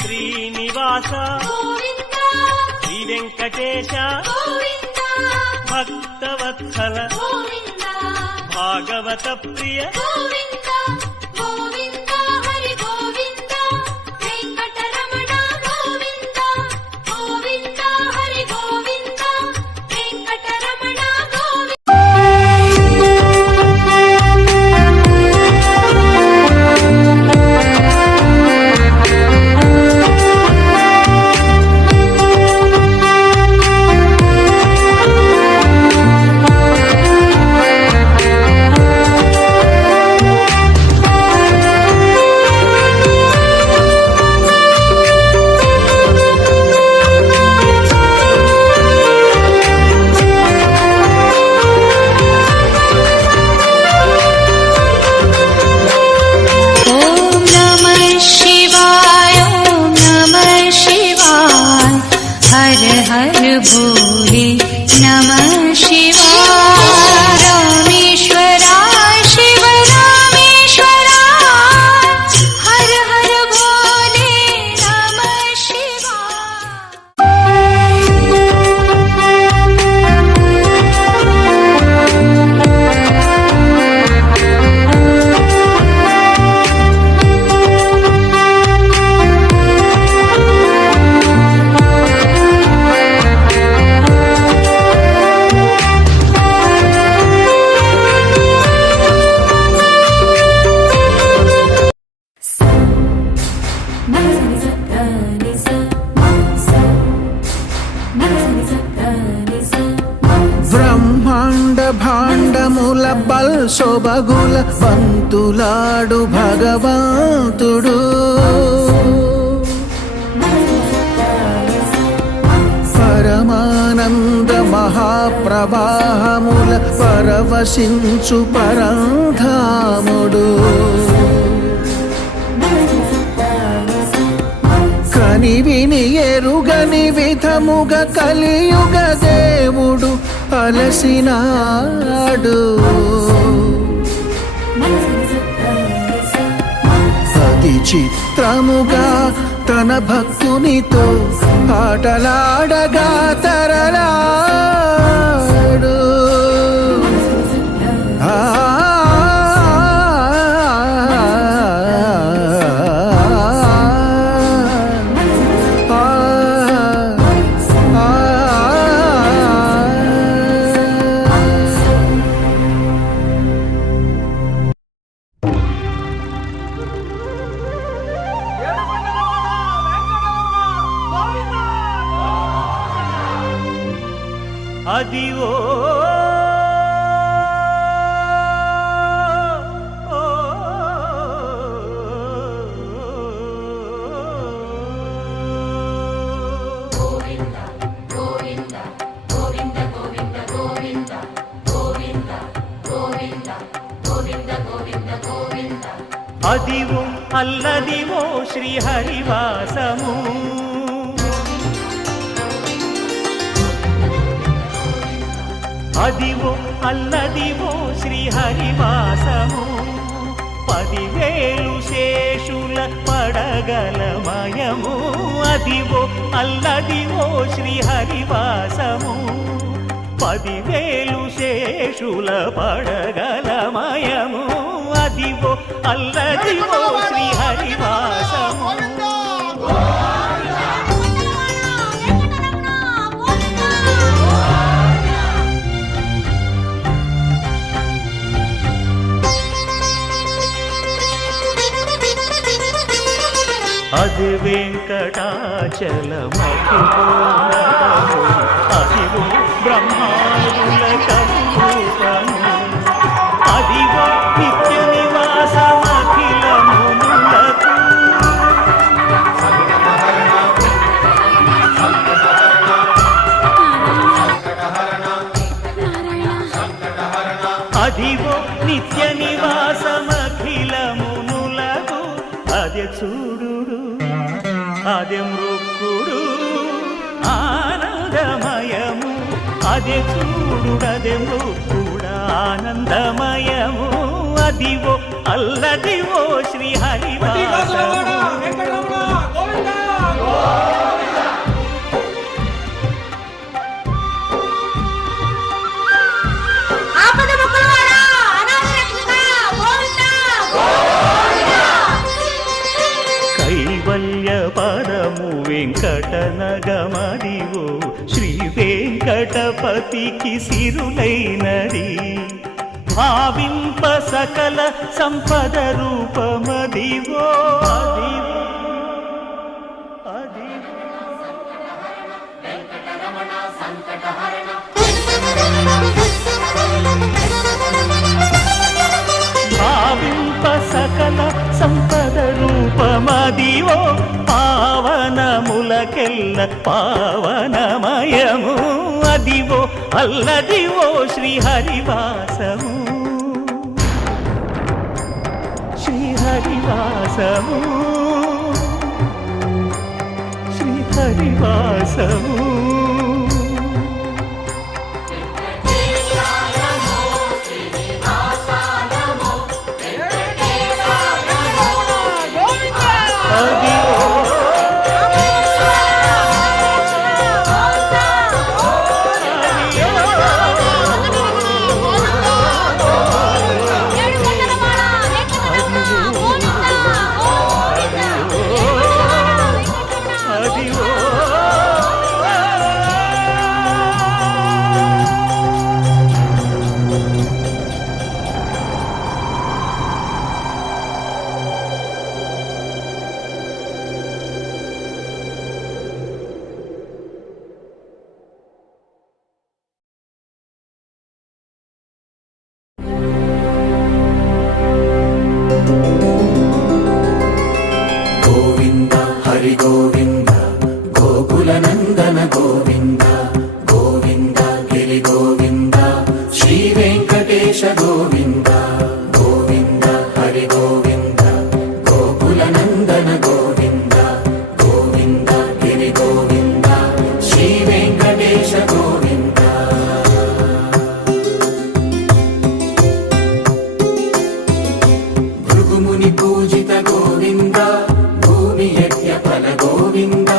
శ్రీనివాస శ్రీ వెంకటేశ భక్తవత్సల భాగవత ప్రియ भोले नमः शिवाय रामेश्वराय शिव रामेश्वराय हर हर भोले नमः బ్రహ్మాండ భాండముల బల్సొబగుల పంతులాడు భగవంతుడు పరమానంద మహాప్రవాహముల పరవశించు పరంధాముడు కని విని ఎరుగని విధముగా కలియుగ దేవుడు అలసినాడు అతి చిత్రముగా తన భక్తునితో ఆటలాడగా తరలాడు అదివో అదివో అల్లదివో శ్రీహరివాసము అదివో అల్లదివో శ్రీహరివాసము 10,000 శేషుల పడగలమయము అదివో అల్లదివో శ్రీహరివాసము 10,000 శేషుల పడగలమయము అదివో అల్లదివో శ్రీహరివాసము అది వెంకటాచలమఖిలోన్నతము అదివో బ్రహ్మాదుల కరూపము అదివో నిత్య నివాసమఖిలములకు అదివో నిత్య నివాసమఖిలములకు అదే చూడు అదే మృక్కుడు ఆనందమయము అదే చూడుడదే మృక్కుడు ఆనందమయము అదివో అల్లదివో శ్రీహరివాసము కైవల్య పరము వెంకటనగమదివో శ్రీ వెంకటపతికి సిరులైనది భావింప సకల సంపద రూపమదివో అదివో అదివో భావింప సకల సంపద రూపమదివో పావనములకెల్ల పావనమయము అదివో అల్లదివో శ్రీహరివాసము శ్రీహరివాసము శ్రీహరివాసము గోవింద హరి గోవింద గోకుల నందన గోవింద గోవింద గిరి గోవింద శ్రీ వెంకటేశ గోవింద గోవింద హరి గోవింద గోకుల నందన గోవింద గోవింద గిరి గోవింద శ్రీ వెంకటేశ గోవింద భృగుముని పూజిత గోవింద భూమి యజ్ఞ ఫల గోవింద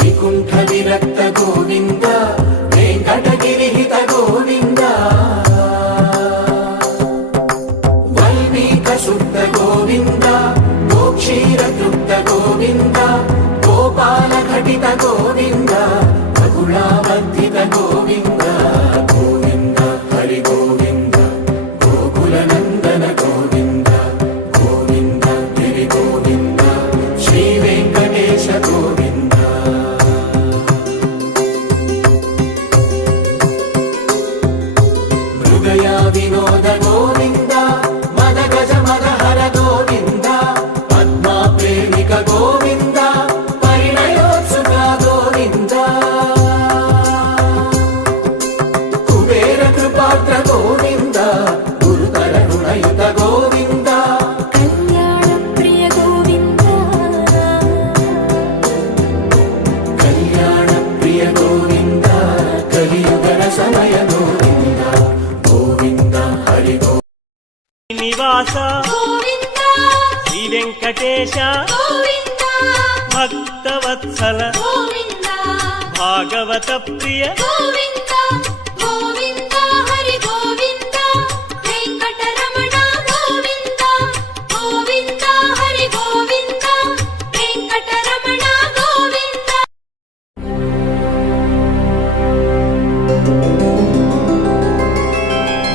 వికుంఠ విరక్త గోవింద వెంకటగిరిహిత గోవింద వల్మీక శుద్ధ గోవింద గోక్షీర తృప్త గోవింద గోపాల ఘటిత గోవింద బహుళావర్ధిత గోవింద గోవింద హరి గోవింద గోకుల నందన గోవింద గోవింద గిరి గోవింద శ్రీ వెంకటేశ గోవింద మృగయ వినోద గోవింద మద గజ మద హర గోవింద పద్మా ప్రేమిక గోవింద పరిణయోత్సుక గోవింద కుబేర కృపాత్ర గోవింద గురుతర రుణయుత గోవింద కళ్యాణ ప్రియ గోవింద కళ్యాణ ప్రియ గోవింద కలియుగ సమయ గోవింద గోవింద హరి నివాస గోవింద శ్రీ వెంకటేశ గోవింద భక్తవత్సల గోవింద భాగవత ప్రియ గోవింద గోవింద హరి గోవింద వెంకటరమణ గోవింద గోవింద హరి గోవింద వెంకటరమణ గోవింద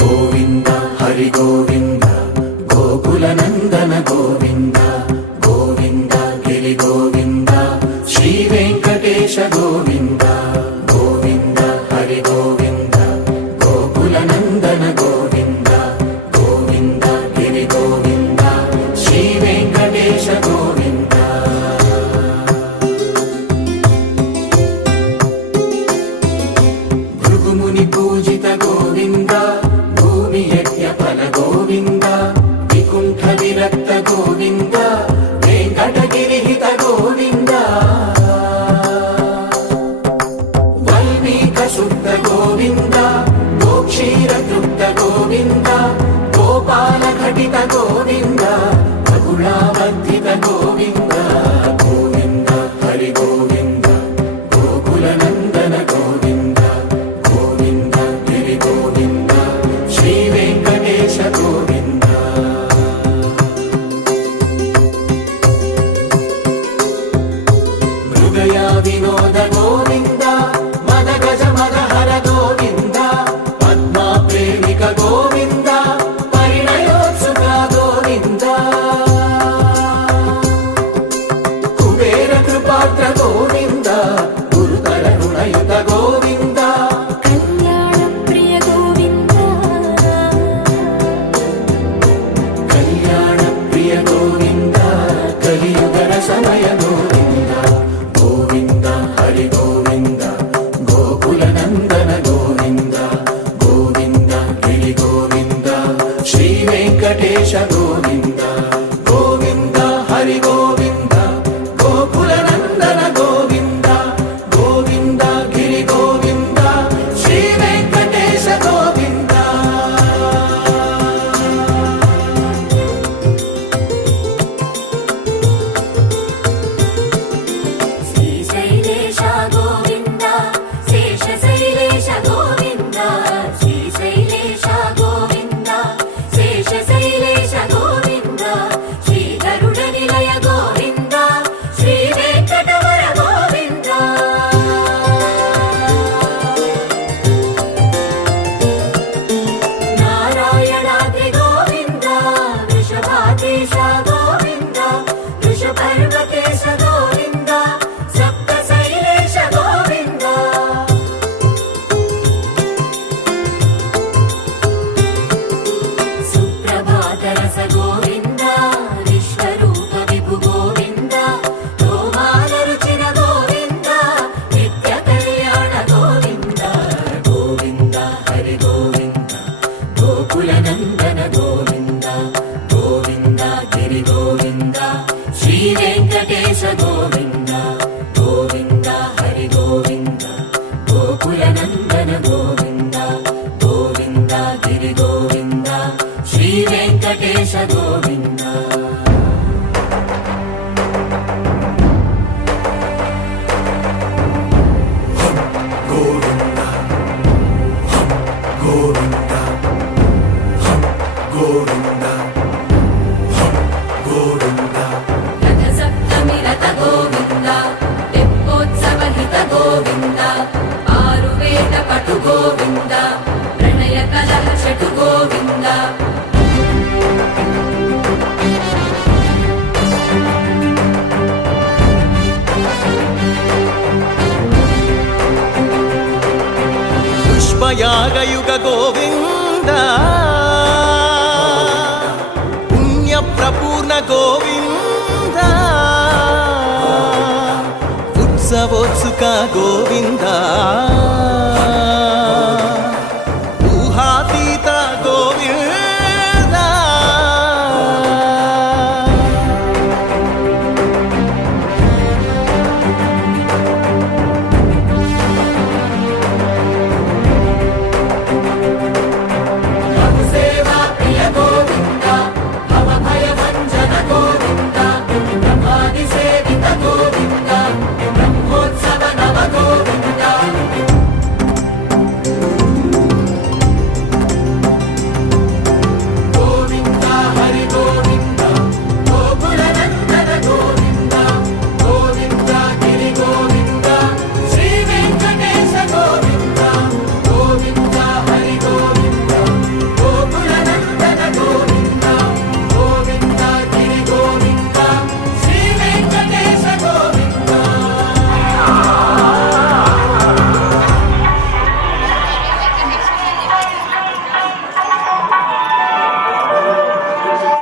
గోవింద హరి గోవింద గోకుల నందన గోవింద గోవింద గిరి గోవింద శ్రీ వెంకటేశ గోవింద గోవింద హరి గోవింద గోకుల నందన గోవింద గోవింద గిరి గోవింద శ్రీ వెంకటేశ గోవింద భృగుముని పూజిత గోవింద భూమి యజ్ఞ ఫల గోవింద ಭಕ್ತಾರ್ದ್ರ ಗೋವಿಂದ ಗುರುತರ ಋಣಯುತ ಗೋವಿಂದ ಕಲ್ಯಾಣ ಪ್ರಿಯ ಗೋವಿಂದ ಕಲ್ಯಾಣ ಪ್ರಿಯ ಗೋವಿಂದ ಕಲಿಯುಗರ ಸಮಯ ಗೋವಿಂದ ಗೋವಿಂದ ಹರಿ ಗೋವಿಂದ ಗೋಕುಲ ನಂದನ ಗೋವಿಂದ ಗೋವಿಂದ ಗಿರಿ ಗೋವಿಂದ ಶ್ರೀ ವೆಂಕಟೇಶ ಗೋವಿಂದ ಗೋವಿಂದ ಹರಿ ಗೋವಿಂದ ಗೋಕುಲ ನಂದನ ಗೋವಿಂದ ಗೋವಿಂದ ಗಿರಿ ಗೋವಿಂದ ಶ್ರೀ ವೆಂಕಟೇಶ ಗೋವಿಂದ ಶ್ರೀಶೈಲೇಶ ಗೋವಿಂದ ಶೇಷಶೈಲೇಶ ಗೋವಿಂದ ಶ್ರೀಶೈಲೇಶ ಗೋವಿಂದ ಶೇಷಶೈಲೇಶ ಗೋವಿಂದ ಶ್ರೀ ಗರುಡ ನಿಲಯ ಗೋವಿಂದ ಶ್ರೀ ವೆಂಕಟವರ ಗೋವಿಂದ ನಾರಾಯಣಾದ್ರಿ ಗೋವಿಂದ ವೃಷಭಾಧೀಶ ಗೋವಿಂದ ವೃಷಪರ್ವತೇಶ ಗೋವಿಂದ ಸಪ್ತಶೈಲೇಶ ಗೋವಿಂದ ಸುಪ್ರಭಾತರಸ ಗೋವಿಂದ ವಿಶ್ವರೂಪ ವಿಭು ಗೋವಿಂದ ಗೋಮಾಲ ರುಚಿರ ಗೋವಿಂದ ನಿತ್ಯ ಕಲ್ಯಾಣ ಗೋವಿಂದ ಗೋವಿಂದ ಹರಿ ಗೋವಿಂದ ಗೋಕುಲ ನಂದನ ಗೋವಿಂದ ಗೋವಿಂದ ಗಿರಿ ಗೋವಿಂದ ಶ್ರೀ ವೆಂಕಟೇಶ ಗೋವಿಂದ ಗೋವಿಂದ ಹರಿ ಗೋವಿಂದ ಗೋಕುಲ ನಂದನ ಗೋವಿಂದ ಗೋವಿಂದ ಗಿರಿ ಗೋವಿಂದ ಶ್ರೀ ವೆಂಕಟೇಶ ಗೋವಿಂದ ಗೋವಿಂದ ಗೋವಿಂದ ಗೋವಿಂದ ಗೋವಿಂದ ರಥ ಸಪ್ತಮಿ ರಥ ಗೋವಿಂದ ತೆಪ್ಪೋತ್ಸವ ಹಿತ ಗೋವಿಂದ ಆರು ವೇದ ಪಟು ಗೋವಿಂದ ಪ್ರಣಯ ಕಲಹ ಶಟು ಗೋವಿಂದ पुष्पयागयुग गोविन्द पुण्यप्रपूर्ण गोविन्द उत्सवोत्सुक गोविन्द